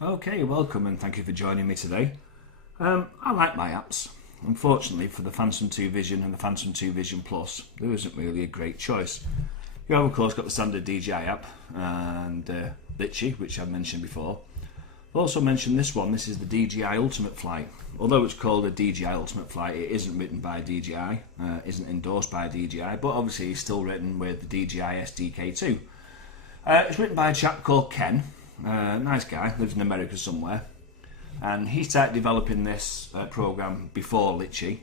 Okay, welcome and thank you for joining me today. I like my apps. Unfortunately for the Phantom 2 Vision and the Phantom 2 Vision Plus, there isn't really a great choice. You have of course got the standard DJI app and Litchi, which I've mentioned before. I've also mentioned this one. This is the DJI Ultimate Flight. Although it's called a DJI Ultimate Flight, it isn't written by DJI, isn't endorsed by DJI, but obviously it's still written with the DJI SDK2. It's written by a chap called Ken. Nice guy, lives in America somewhere, and he started developing this program before Litchi.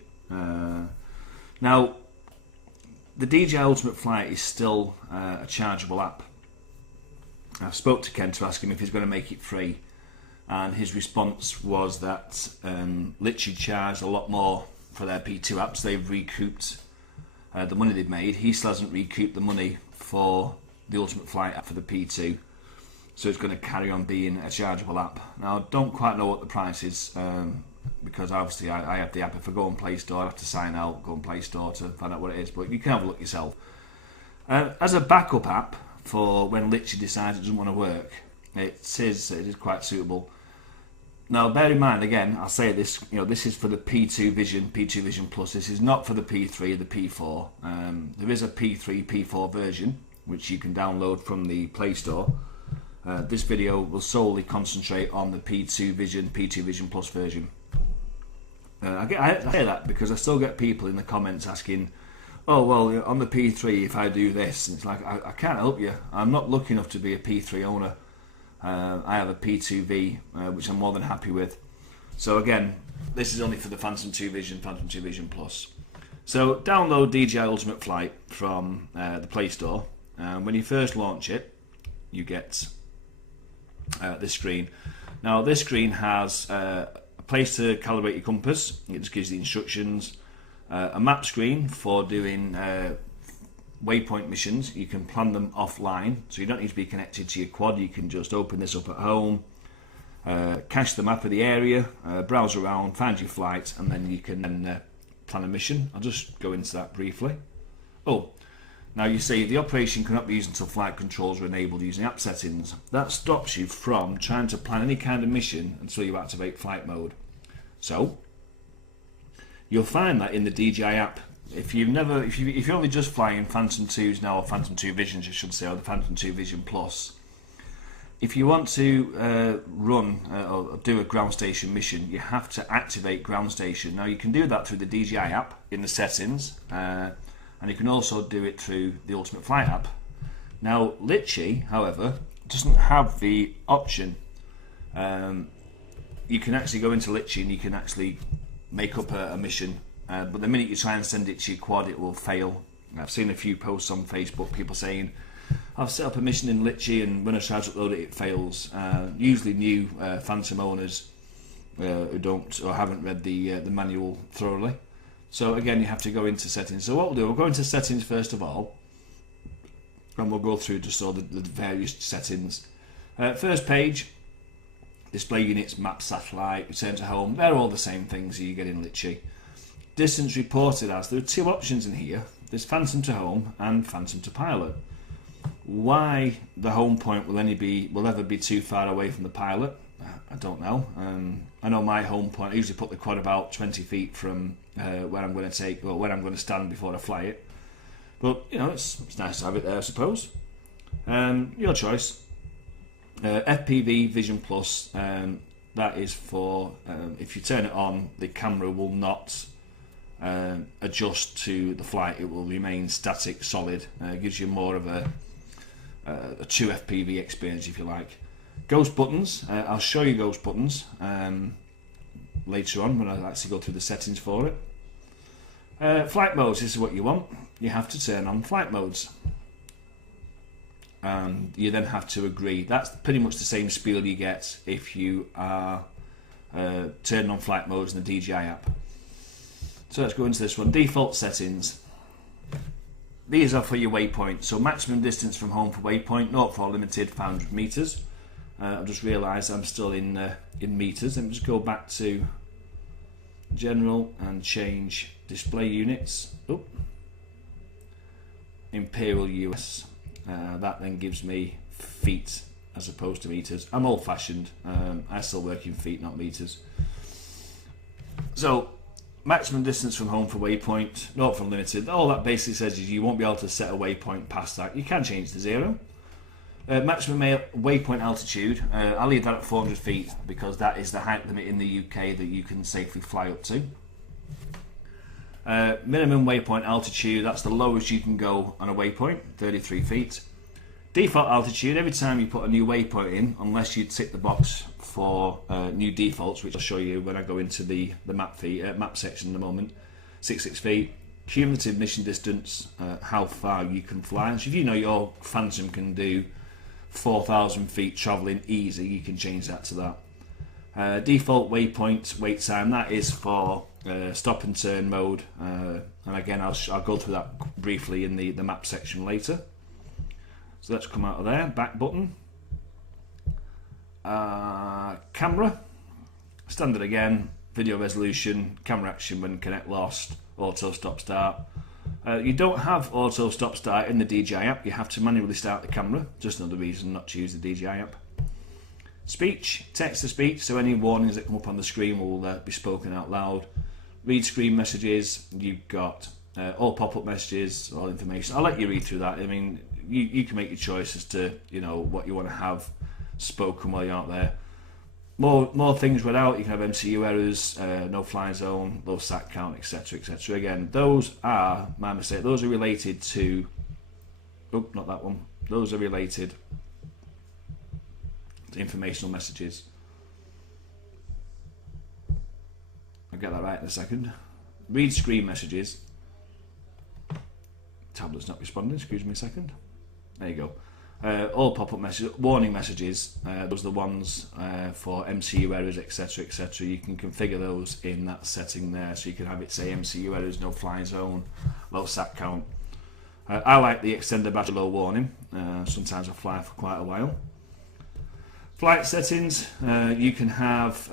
Now, the DJI Ultimate Flight is still a chargeable app. I spoke to Ken to ask him if he's going to make it free, and his response was that Litchi charged a lot more for their P2 apps. They've recouped the money they've made. He still hasn't recouped the money for the Ultimate Flight app for the P2. So it's going to carry on being a chargeable app. Now, I don't quite know what the price is, because obviously I have the app. If I go on Play Store, I have to sign out, go on Play Store to find out what it is, but you can have a look yourself. As a backup app for when Litchi decides it doesn't want to work, it is quite suitable. Now, bear in mind, again, I'll say this, this is for the P2 Vision Plus. This is not for the P3 or the P4. There is a P3, P4 version, which you can download from the Play Store. This video will solely concentrate on the P2 Vision Plus version. I say that because I still get people in the comments asking, oh well, on the P3 if I do this, and it's like, I can't help you. I'm not lucky enough to be a P3 owner. I have a P2V, which I'm more than happy with. So again, this is only for the Phantom 2 Vision Plus. So download DJI Ultimate Flight from the Play Store. When you first launch it, you get this screen. Now this screen has a place to calibrate your compass. It just gives the instructions. A map screen for doing Waypoint missions. You can plan them offline, so you don't need to be connected to your quad. You can just open this up at home, cache the map of the area, browse around, find your flight, and then you can plan a mission. I'll just go into that briefly. Now you see the operation cannot be used until flight controls are enabled using app settings. That stops you from trying to plan any kind of mission until you activate flight mode. So you'll find that in the DJI app. If you're only just flying Phantom 2s now, or Phantom 2 Visions I should say, or the Phantom 2 Vision Plus, if you want to run or do a ground station mission, you have to activate ground station. Now you can do that through the DJI app in the settings. And you can also do it through the Ultimate Flight app. Now, Litchi, however, doesn't have the option. You can actually go into Litchi and you can actually make up a mission, but the minute you try and send it to your quad, it will fail. I've seen a few posts on Facebook, people saying, I've set up a mission in Litchi and when I try to upload it, it fails. Usually new Phantom owners who don't or haven't read the manual thoroughly. So again, you have to go into settings. So what we'll do, we'll go into settings first of all, and we'll go through just all the various settings. First page, display units, map, satellite, return to home. They're all the same things that you get in Litchi. Distance reported as, there are two options in here. There's Phantom to home and Phantom to pilot. Why the home point will ever be too far away from the pilot, I don't know. I know my home point, I usually put the quad about 20 feet from where I'm going to stand before I fly it. But it's nice to have it there, I suppose. Your choice. FPV Vision Plus. That is for if you turn it on, the camera will not adjust to the flight. It will remain static, solid. It gives you more of a true FPV experience, if you like. Ghost buttons. I'll show you ghost buttons later on when I actually go through the settings for it. Flight modes, this is what you want. You have to turn on flight modes. And you then have to agree. That's pretty much the same spiel you get if you are turning on flight modes in the DJI app. So let's go into this one. Default settings. These are for your waypoint. So maximum distance from home for waypoint, not for limited, 500 meters. I've just realised I'm still in meters. Let me just go back to general and change display units. Imperial US. That then gives me feet as opposed to meters. I'm old fashioned, I still work in feet, not meters. So maximum distance from home for waypoint, not from limited. All that basically says is you won't be able to set a waypoint past that. You can change to 0. Maximum waypoint altitude, I'll leave that at 400 feet because that is the height limit in the UK that you can safely fly up to. Minimum waypoint altitude, that's the lowest you can go on a waypoint, 33 feet. Default altitude, every time you put a new waypoint in, unless you tick the box for new defaults, which I'll show you when I go into the map section in a moment, 66 feet. Cumulative mission distance, how far you can fly. So if you know your Phantom can do 4,000 feet travelling easy, you can change that to that. Default waypoint wait time, that is for stop and turn mode, and again I'll go through that briefly in the map section later. So let's come out of there, back button. Camera, standard again, video resolution, camera action when connect lost, auto stop start. You don't have auto stop start in the DJI app, you have to manually start the camera, just another reason not to use the DJI app. Speech, text to speech, so any warnings that come up on the screen will be spoken out loud. Read screen messages, you've got all pop-up messages, all information. I'll let you read through that. I mean, you can make your choice as to what you want to have spoken while you're out there. More things read out. You can have MCU errors, no fly zone, low sat count, etc., etc. Again, those are my mistake. Those are related to. Oh, not that one. Those are related to informational messages. I'll get that right in a second. Read screen messages. Tablet's not responding. Excuse me a second. There you go. All pop-up messages, warning messages, those are the ones for MCU errors, etc., etc. You can configure those in that setting there, so you can have it say MCU errors, no fly zone, low sat count. I like the extended battery low warning. Sometimes I fly for quite a while. Flight settings, you can have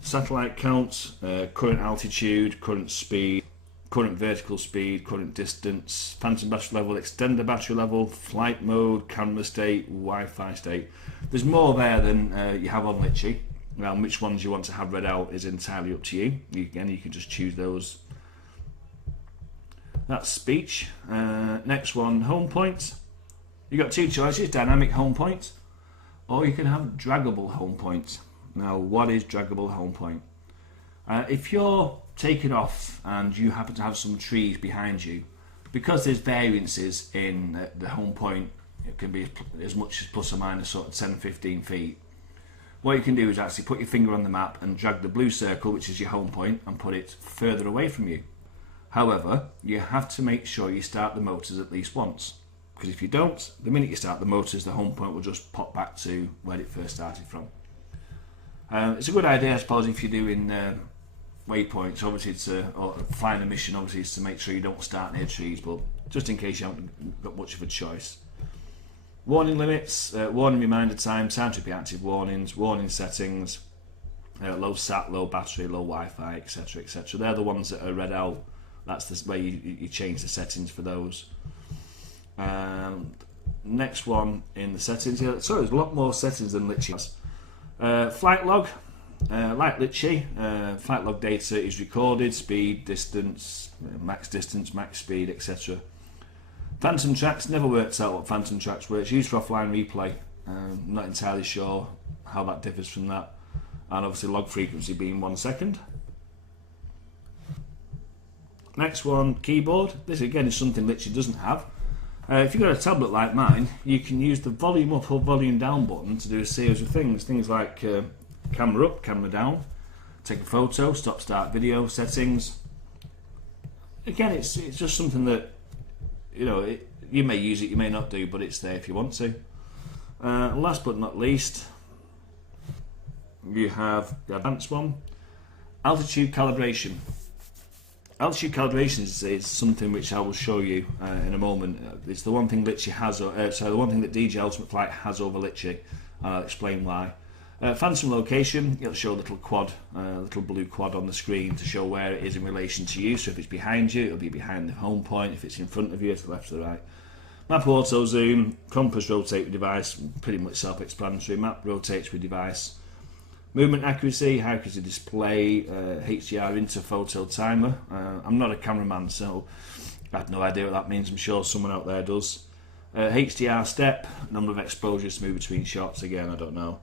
satellite counts, current altitude, current speed, current vertical speed, current distance, phantom battery level, extender battery level, flight mode, camera state, Wi-Fi state. There's more there than you have on Litchi. Now, which ones you want to have read out is entirely up to you. Again, you can just choose those. That's speech. Next one, home point. You've got two choices, dynamic home point, or you can have draggable home point. Now, what is draggable home point? If you're taking off and you happen to have some trees behind you, because there's variances in the home point, it can be as much as plus or minus sort of 10-15 feet. What you can do is actually put your finger on the map and drag the blue circle, which is your home point, and put it further away from you. However, you have to make sure you start the motors at least once, because if you don't, the minute you start the motors, the home point will just pop back to where it first started from. It's a good idea, I suppose, if you're doing waypoints. Obviously, or flying a mission, obviously, is to make sure you don't start near trees, but just in case you haven't got much of a choice. Warning limits, warning reminder time to be active warnings, warning settings, low sat, low battery, low Wi-Fi, etc., etc. They're the ones that are read out. That's the way you change the settings for those. Next one in the settings here. So there's a lot more settings than Litchi has. Flight log. Like Litchi, flight log data is recorded, speed, distance, max speed, etc. Phantom tracks, never worked out what phantom tracks were. It's used for offline replay. I'm not entirely sure how that differs from that. And obviously log frequency being 1 second. Next one, keyboard. This again is something Litchi doesn't have. If you've got a tablet like mine, you can use the volume up or volume down button to do a series of things. Things like camera up, camera down, take a photo, stop start video, settings. Again, it's just something that, you may use it, you may not do, but it's there if you want to. Last but not least, you have the advanced one, altitude calibration. Altitude calibration is something which I will show you in a moment. It's the one thing Litchi has, the one thing that DJI Ultimate Flight has over Litchi, and I'll explain why. Phantom location, it'll show a little quad, little blue quad on the screen to show where it is in relation to you. So if it's behind you, it'll be behind the home point. If it's in front of you, it's the left or the right. Map auto zoom, compass rotate with device, pretty much self-explanatory. Map rotates with device. Movement accuracy, high accuracy display, HDR into photo timer. I'm not a cameraman, so I have no idea what that means. I'm sure someone out there does. HDR step, number of exposures to move between shots. Again, I don't know.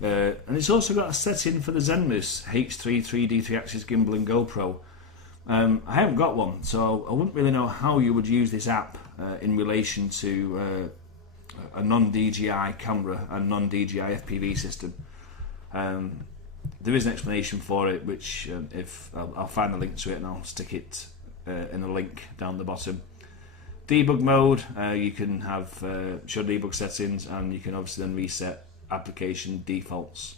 And it's also got a setting for the Zenmous H3 3D 3-axis gimbal and GoPro. I haven't got one, so I wouldn't really know how you would use this app in relation to a non-DJI camera and non-DJI FPV system. There is an explanation for it, which if I'll find a link to it and I'll stick it in a link down the bottom. Debug mode, you can have show debug settings, and you can obviously then reset application defaults.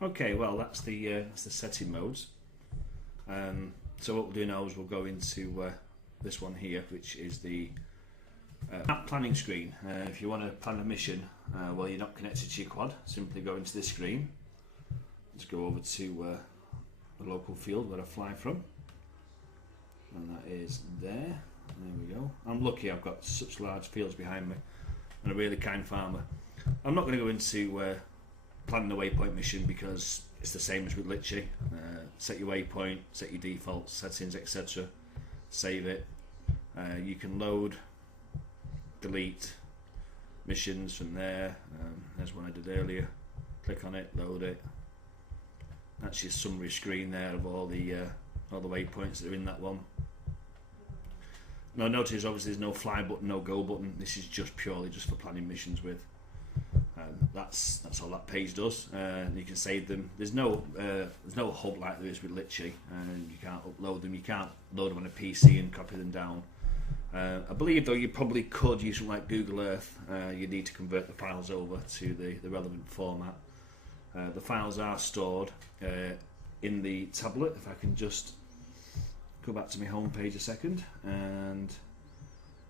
Okay, well that's the setting modes. So what we'll do now is we'll go into this one here, which is the map planning screen. If you want to plan a mission while you're not connected to your quad, simply go into this screen. Let's go over to the local field where I fly from, and that is there. There we go. I'm lucky I've got such large fields behind me and a really kind farmer. I'm not going to go into planning a waypoint mission because it's the same as with Litchi. Set your waypoint, set your defaults, settings, etc. Save it. You can load, delete missions from there. There's one I did earlier. Click on it, load it. That's your summary screen there of all the waypoints that are in that one. Now notice obviously there's no fly button, no go button. This is just purely just for planning missions with. That's all that page does. You can save them. There's no hub like there is with Litchi, and you can't upload them. You can't load them on a PC and copy them down. I believe though you probably could use something like Google Earth. You need to convert the files over to the relevant format. The files are stored in the tablet. If I can just go back to my home page a second, and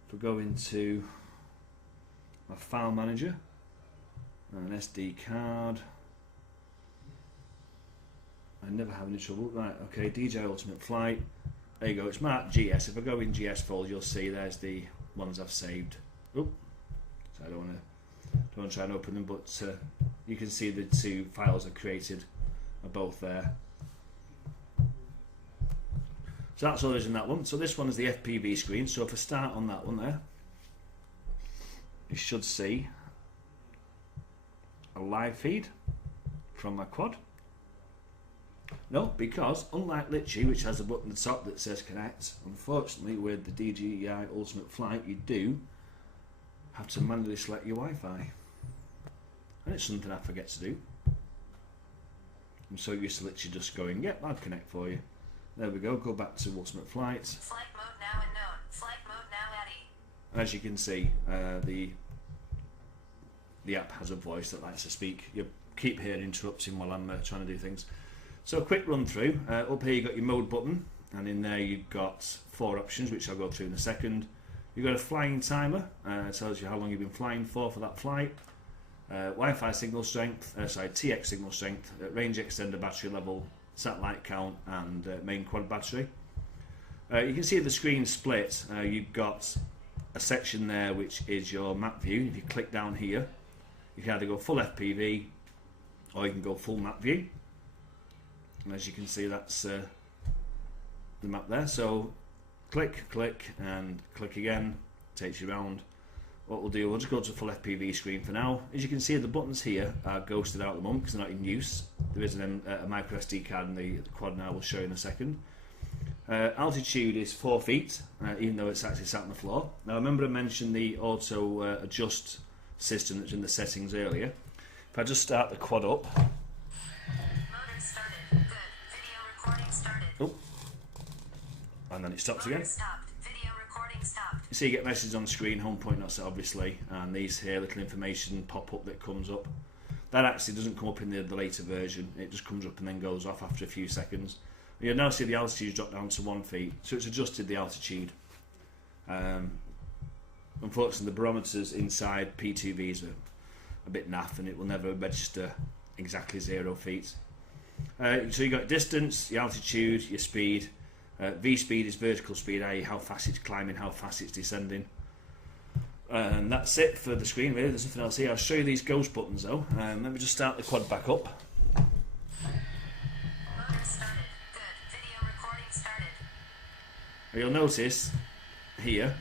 if we go into my file manager, an SD card. I never have any trouble. Right, okay, DJI Ultimate Flight. There you go, it's marked GS. If I go in GS folder, you'll see there's the ones I've saved. Oop. So I don't want to try and open them, but you can see the two files I've created are both there. So that's all there is in that one. So this one is the FPV screen. So if I start on that one there, you should see a live feed from my quad. No, because unlike Litchi, which has a button at the top that says connect, unfortunately with the DJI Ultimate Flight you do have to manually select your Wi-Fi, and it's something I forget to do. I'm so used to Litchi just going, yep, I'll connect for you. There we go, go back to Ultimate Flight. Flight mode now unknown. Flight mode now Addy. As you can see, the app has a voice that likes to speak. You keep hearing interrupting while I'm trying to do things. So a quick run through. Up here you've got your mode button, and in there you've got 4 options, which I'll go through in a second. You've got a flying timer. It tells you how long you've been flying for that flight. Wi-Fi signal strength, TX signal strength, range extender battery level, satellite count, and main quad battery. You can see the screen split. You've got a section there which is your map view. If you click down here, you can either go full FPV or you can go full map view. And as you can see, that's the map there. So click, and click again, takes you around. What we'll do, we'll just go to full FPV screen for now. As you can see, the buttons here are ghosted out at the moment because they're not in use. There is a micro SD card in the quad now, we'll show you in a second. Altitude is 4 feet, even though it's actually sat on the floor. Now remember I mentioned the auto adjust system that's in the settings earlier. If I just start the quad up. Motor started. Good. Video recording started. Oh. And then it stops Motor again. Stopped. Video recording stopped. You see you get messages on screen, home point not set obviously, and these here little information pop up that comes up. That actually doesn't come up in the later version, it just comes up and then goes off after a few seconds. You'll now see the altitude drop down to 1 feet, so it's adjusted the altitude. Unfortunately the barometers inside P2Vs are a bit naff and it will never register exactly 0 feet. So you've got distance, your altitude, your speed. V speed is vertical speed, i.e. how fast it's climbing, how fast it's descending. And that's it for the screen really, there's nothing else here. I'll show you these ghost buttons though. Let me just start the quad back up. Motor started. Good. Video recording started. You'll notice here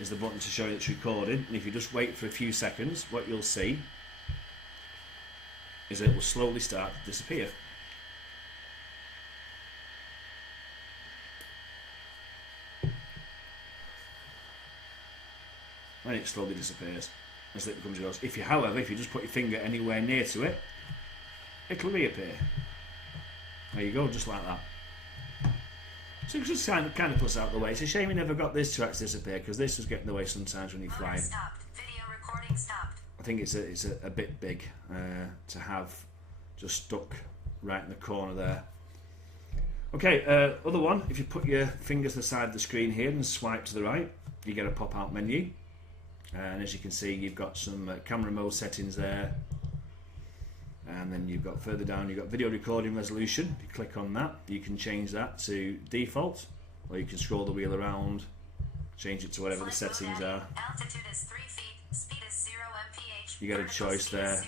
is the button to show you it's recording, and if you just wait for a few seconds, what you'll see is it will slowly start to disappear. And it slowly disappears as it becomes yours. However, if you just put your finger anywhere near to it, it'll reappear. There you go, just like that. So it just kind of puts out the way. It's a shame we never got this to actually disappear, because this was getting in the way sometimes when you're flying. Stopped. Video recording stopped. I think it's a bit big to have just stuck right in the corner there. Okay, other one, if you put your fingers to the side of the screen here and swipe to the right, you get a pop-out menu. And as you can see, you've got some camera mode settings there. And then you've got further down, you've got video recording resolution. If you click on that, you can change that to default, or you can scroll the wheel around, change it to whatever the settings are. Altitude is 3 feet. Speed is 0 mph. You get a choice there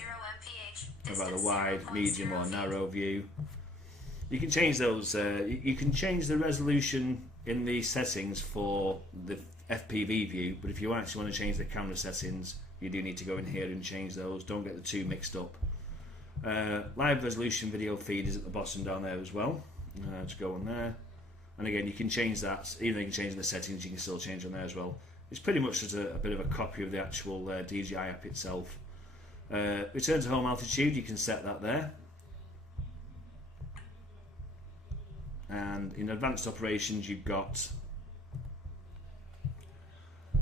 about the wide, medium or narrow view. You can change those. You can change the resolution in the settings for the FPV view, but if you actually want to change the camera settings, you do need to go in here and change those. Don't get the two mixed up. Live resolution video feed is at the bottom down there as well. Just go on there, and again you can change that. Even though you can change the settings, you can still change on there as well. It's pretty much just a bit of a copy of the actual DJI app itself. Return to home altitude, you can set that there. And in advanced operations, you've got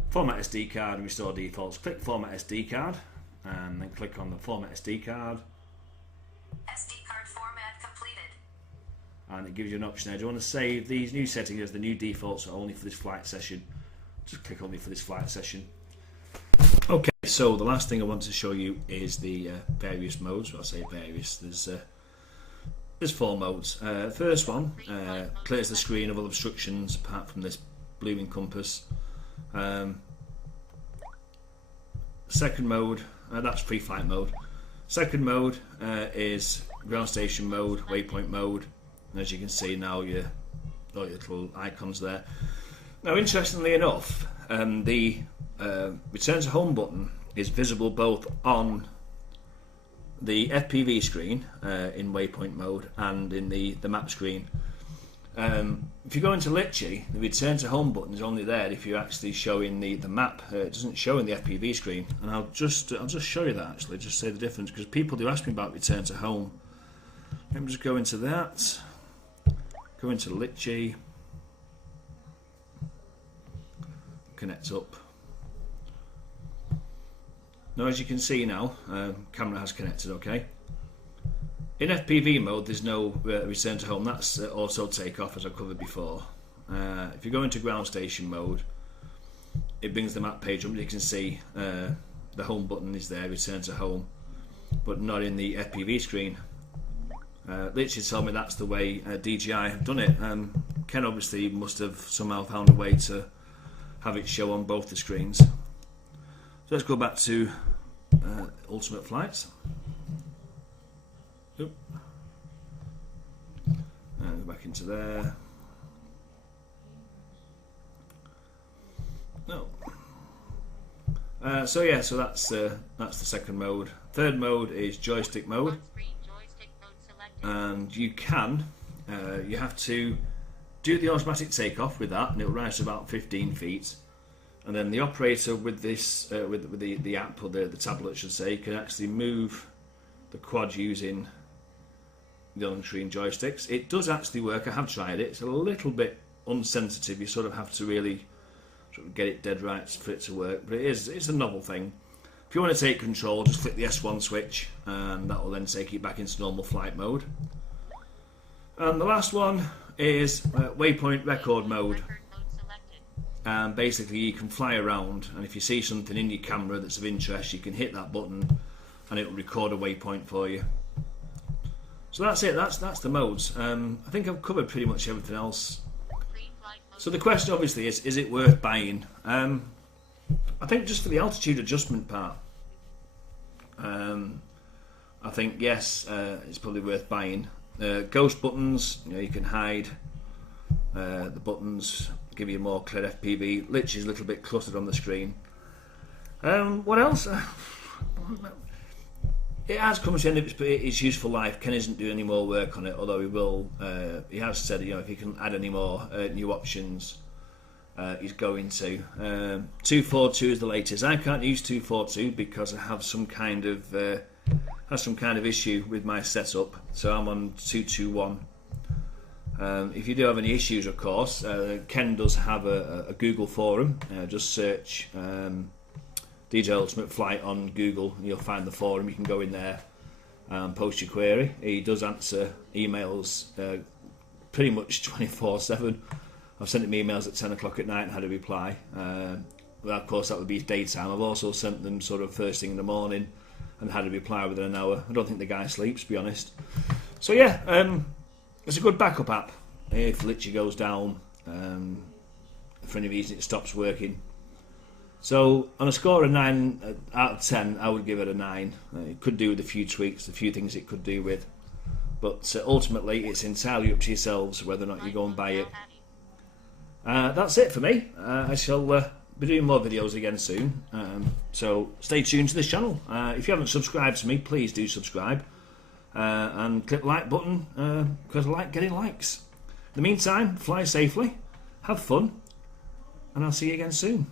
format SD card and restore defaults. Click format SD card and then click on the format SD card. SD card format completed. And it gives you an option there. Do you want to save these new settings as the new defaults are only for this flight session? Just click only for this flight session. Okay, so the last thing I want to show you is the various modes. Well, I say various. There's 4 modes. First one clears the screen of all obstructions apart from this blue encompass. Second mode, that's pre-flight mode. Second mode is ground station mode, waypoint mode, and as you can see now, all your little icons there. Now, interestingly enough, the return to home button is visible both on the FPV screen in waypoint mode and in the map screen. If you go into Litchi, the return to home button is only there if you're actually showing the map. It doesn't show in the FPV screen, and I'll just show you that actually, just say the difference, because people do ask me about return to home. Let me just go into that, go into Litchi, connect up. Now, as you can see now, camera has connected. Okay. In FPV mode, there's no return to home. That's auto takeoff, as I covered before. If you go into ground station mode, it brings the map page up. You can see the home button is there, return to home, but not in the FPV screen. Litchi told me that's the way DJI have done it. Ken obviously must have somehow found a way to have it show on both the screens. So let's go back to Ultimate Flights. Oop. And go back into there. No. So that's the second mode. Third mode is joystick mode, and you have to do the automatic takeoff with that, and it'll rise to about 15 feet. And then the operator with this, with the app or the tablet, I should say, can actually move the quad using the on-screen joysticks. It does actually work. I have tried it. It's a little bit unsensitive. You sort of have to really sort of get it dead right for it to work. But it's a novel thing. If you want to take control, just click the S1 switch, and that will then take you back into normal flight mode. And the last one is waypoint record mode. And basically you can fly around, and if you see something in your camera that's of interest, you can hit that button and it will record a waypoint for you. So that's it, that's the modes. I think I've covered pretty much everything else. So the question obviously is it worth buying? I think just for the altitude adjustment part, I think yes, it's probably worth buying. Ghost buttons, you can hide the buttons, give you more clear FPV. Litchi is a little bit cluttered on the screen. What else? It has come to the end of its useful life. Ken isn't doing any more work on it, although he will. He has said, if he can add any more new options, he's going to. 242 is the latest. I can't use 242 because I have some kind of issue with my setup, so I'm on 221. If you do have any issues, of course, Ken does have a Google forum. Just search DJI Ultimate Flight on Google and you'll find the forum. You can go in there and post your query. He does answer emails pretty much 24/7. I've sent him emails at 10 o'clock at night and had a reply. Well, of course, that would be daytime. I've also sent them sort of first thing in the morning and had a reply within an hour. I don't think the guy sleeps, to be honest. So yeah, it's a good backup app if Litchi goes down, for any reason it stops working. So on a score of 9 out of 10, I would give it a 9. It could do with a few tweaks, a few things it could do with, but ultimately it's entirely up to yourselves whether or not you go and buy it. That's it for me. I shall be doing more videos again soon, so stay tuned to this channel. If you haven't subscribed to me, please do subscribe, and click the like button because I like getting likes. In the meantime, fly safely, have fun, and I'll see you again soon.